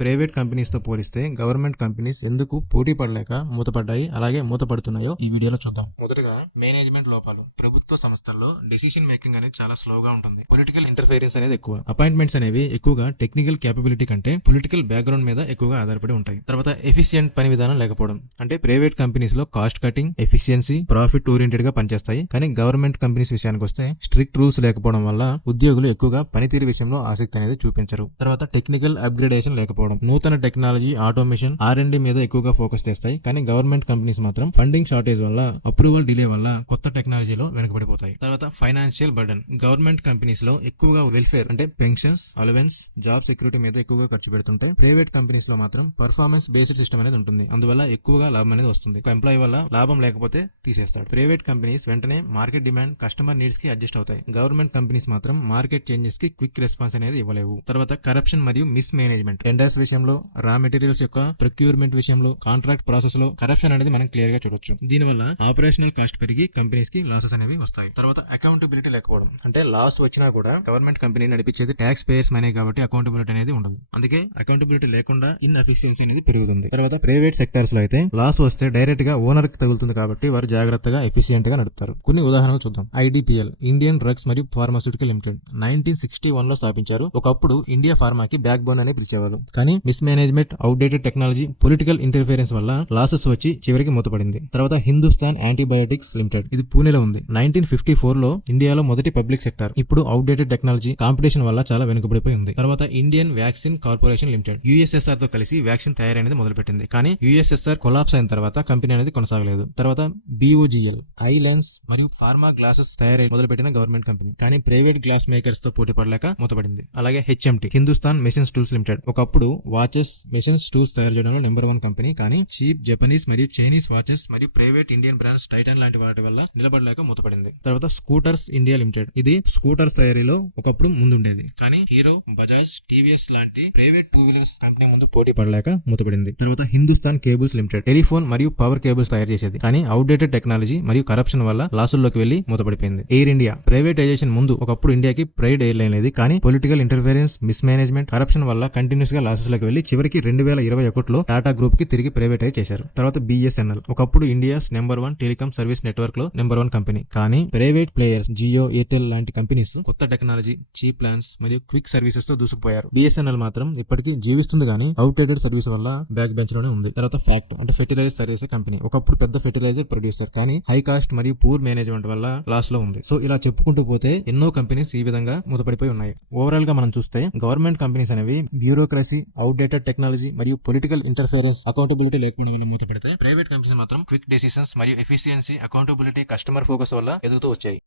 Private కంపెనీస్తో పోలిస్తే government companies ఎందుకు పోటీ పడలేక మూతపడ్డాయి? అలాగే మూతపడుతున్నాయో ఈ వీడియోలో చూద్దాం. మొదటగా మేనేజ్మెంట్ లోపాలు. ప్రభుత్వ సంస్థల్లో డెసిషన్ మేకింగ్ అనేది చాలా స్లోగా ఉంటుంది. పొలిటికల్ ఇంటర్ఫీరెన్స్ అనేది ఎక్కువ. అపాయింట్మెంట్స్ అనేవి ఎక్కువగా టెక్నికల్ క్యాపబిలిటీ కంటే పొలిటికల్ బ్యాక్గ్రౌండ్ మీద ఎక్కువగా ఆధారపడి ఉంటాయి. తర్వాత ఎఫిషియెంట్ పని విధానం లేకపోవడం. అంటే ప్రైవేట్ కంపెనీస్లో కాస్ట్ కటింగ్ ఎఫిషియన్సీ ప్రాఫిట్ ఓరియంటెడ్గా పనిచేస్తాయి. కానీ గవర్నమెంట్ కంపెనీస్ విషయానికి వస్తే స్ట్రిక్ట్ రూల్స్ లేకపోవడం వల్ల ఉద్యోగులు ఎక్కువగా పనితీరు విషయంలో ఆసక్తి అనేది చూపించరు. తర్వాత టెక్నికల్ అప్గ్రేడేషన్ లేకపోవడం. నూతన టెక్నాలజీ ఆటోమేషన్ ఆర్ అండ్ మీద ఎక్కువగా ఫోకస్ చేస్తాయి. కానీ గవర్నమెంట్ కంపెనీస్ మాత్రం ఫండింగ్ షార్టేజ్ వల్ల అప్రూవల్ డిలే వల్ల కొత్త టెక్నాలజీలో వెనుకబడిపోతాయి. తర్వాత ఫైనాన్షియల్ బర్డన్. గవర్నమెంట్ కంపెనీస్లో ఎక్కువగా వెల్ఫేర్ అంటే పెన్షన్స్ అలవెన్స్ జాబ్ సెక్యూరిటీ మీద ఎక్కువగా ఖర్చు పెడుతుంటే ప్రైవేట్ కంపెనీస్లో మాత్రం పర్ఫార్మెన్స్ బేస్డ్ సిస్టమ్ అనేది ఉంటుంది. అందువల్ల ఎక్కువగా లాభం అనేది వస్తుంది. ఒక ఎంప్లాయీ వల్ల లాభం లేకపోతే తీసేస్తాడు. ప్రైవేట్ కంపెనీస్ వెంటనే మార్కెట్ డిమాండ్ కస్టమర్ నీడ్స్కి అడ్జస్ట్ అవుతాయి. గవర్నమెంట్ కంపెనీస్ మాత్రం మార్కెట్ చేంజెస్కి క్విక్ రెస్పాన్స్ అనేది ఇవ్వలేవు. తర్వాత కరప్షన్ మరియు మిస్ మేనేజ్మెంట్ టెండర్స్ విషయంలో రా మెటీరియల్స్ యొక్క ప్రొక్యూర్మెంట్ విషయంలో కాంట్రాక్ట్ ప్రాసెస్లో కరప్షన్ అనేది మనం క్లియర్గా చూడొచ్చు. దీనివల్ల ఆపరేషనల్ కాస్ట్ పెరిగి కంపెనీస్కి లాసెస్ అనేవి వస్తాయి. తర్వాత అకౌంటబిలిటీ లేకపోవడం. అంటే లాస్ వచ్చినా కూడా గవర్నమెంట్ కంపెనీ నడిపించేది ట్యాక్స్ పేయర్స్ మనీ కాబట్టి అకౌంటబిలిటీ అనేది ఉండదు. అందుకే అకౌంటబిలిటీ లేకుండా ఇన్ అఫిషియన్సీ అనేది పెరుగుతుంది. తర్వాత ప్రైవేట్ సెక్టర్స్లో అయితే లాస్ వస్తే డైరెక్ట్గా ఓనర్కి తగులుతుంది కాబట్టి వారు జాగ్రత్తగా ఎఫిషియెంట్గా నడుపుతారు. కొన్ని ఉదాహరణలు చూద్దాం. ఐడిపిఎల్ ఇండియన్ డ్రగ్స్ మరియు ఫార్మాస్యూటికల్ లిమిటెడ్ నైన్టీన్ సిక్స్టీ వన్లో స్థాపించారు. ఒకప్పుడు ఇండియా ఫార్మాకి బ్యాక్ బోన్ అని పిలిచేవారు కానీ mis management outdated technology political interference వల్ల లాసెస్ వచ్చి చివరికి మూతపడింది. తర్వాత హిందుస్థాన్ యాంటీబయోటిక్స్ లిమిటెడ్ ఇది పూణేలో ఉంది. నైన్టీన్ ఫిఫ్టీ ఫోర్లో ఇండియాలో మొదటి పబ్లిక్ సెక్టర్ ఇప్పుడు అవుట్డేటెడ్ టెక్నాలజీ కాంపిటీషన్ వల్ల చాలా వెనుకబడిపోయి ఉంది. తర్వాత ఇండియన్ వ్యాక్సిన్ కార్పొరేషన్ లిమిటెడ్ యుఎస్ఎస్ఆర్తో కలిసి వ్యాక్సిన్ తయారనేది మొదలుపెట్టింది. కానీ యుఎస్ఎస్ఆర్ కొలాప్స్ అయిన తర్వాత కంపెనీ అనేది కొనసాగలేదు. తర్వాత బీఓజిఎల్ ఐ లెన్స్ మరియు ఫార్మా గ్లాసెస్ తయారై మొదలుపెట్టిన గవర్నమెంట్ కంపెనీ కానీ ప్రైవేట్ గ్లాస్ మేకర్స్తో పోటీ పడలేక మూతపడింది. అలాగే HMT Hindustan machines tools limited ఒకప్పుడు వాచెస్ మెషిన్స్ టూల్స్ తయారు చేయడంలో నెంబర్ వన్ కంపెనీ కానీ చీప్ జపనీస్ మరియు చైనీస్ వాచెస్ మరియు ప్రైవేట్ ఇండియన్ బ్రాండ్స్ టైటన్ లాంటి వాటి వల్ల నిలబడలేక మూతపడింది. తర్వాత స్కూటర్స్ ఇండియా లిమిటెడ్ ఇది స్కూటర్స్ తయారీలో ఒకప్పుడు ముందుండేది. కానీ హీరో బజాజ్ టీవీఎస్ లాంటి ప్రైవేట్ టూ వీలర్స్ కంపెనీ ముందు పోటీ పడలేక మూతపడింది. తర్వాత హిందుస్థాన్ కేబుల్స్ లిమిటెడ్ టెలిఫోన్ మరియు పవర్ కేబుల్స్ తయారు చేసేది. కానీ అవుట్డేటెడ్ టెక్నాలజీ మరియు కరప్షన్ వల్ల లాసుల్లోకి వెళ్ళి మూతపడిపోయింది. ఎయిర్ ఇండియా ప్రైవేటైజేషన్ ముందు ఒకప్పుడు ఇండియాకి ప్రైడ్ ఎయిర్లైన్ లేదు. కానీ political interference mis management corruption వల్ల కంటిన్యూస్గా లాసెస్ లోకి వెళ్ళి చివరికి రెండు వేల ఇరవై ఒకటిలో టాటా గ్రూప్కి తిరిగి ప్రైవేటైజ్ చేశారు. తర్వాత బిఎస్ఎన్ఎల్. ఒకప్పుడు India's number one telecom service నెట్వర్క్లో నెంబర్ వన్ కంపెనీ. కానీ ప్రైవేట్ ప్లేయర్స్ జియో ఎయిర్టెల్ లాంటి కంపెనీస్ కొత్త టెక్నాలజీ చీప్ ప్లాన్స్ మరియు క్విక్ సర్వీసెస్తో దూసుకుపోయారు. బిఎస్ఎన్ఎల్ మాత్రం ఇప్పటికీ జీవిస్తుంది కానీ అవుట్డేటెడ్ సర్వీస్ వల్ల బ్యాక్ బెంచ్లోనే ఉంది. తర్వాత ఫ్యాక్ట్ అంటే ఫెర్టిలైజర్ సర్వీస్ కంపెనీ. ఒకప్పుడు పెద్ద ఫెర్టిలైజర్ ప్రొడ్యూసర్ కానీ హై కాస్ట్ మరియు పూర్ మేనేజ్మెంట్ వల్ల లాస్లో ఉంది. సో ఇలా చెప్పుకుంటూ పోతే ఎన్నో కంపెనీస్ ఈ విధంగా మూతపడిపోయి ఉన్నాయి. ఓవరాల్గా మనం చూస్తే గవర్నమెంట్ కంపెనీస్ అనేవి బ్యూరోక్రసీ అవుట్డేటెడ్ టెక్నాలజీ మరియు పొలిటికల్ ఇంటర్ఫియరెన్స్ అకౌంటబిలిటీ లేకుండా వల్ల మూతపెడతాయి. ప్రైవేట్ కంపెనీస్ మాత్రం క్విక్ డెసిషన్స్ మరియు ఎఫిషియన్సీ అకౌంటబిలిటీ కస్టమర్ ఫోకస్ వల్ల ఎదుగుతూ వచ్చాయి.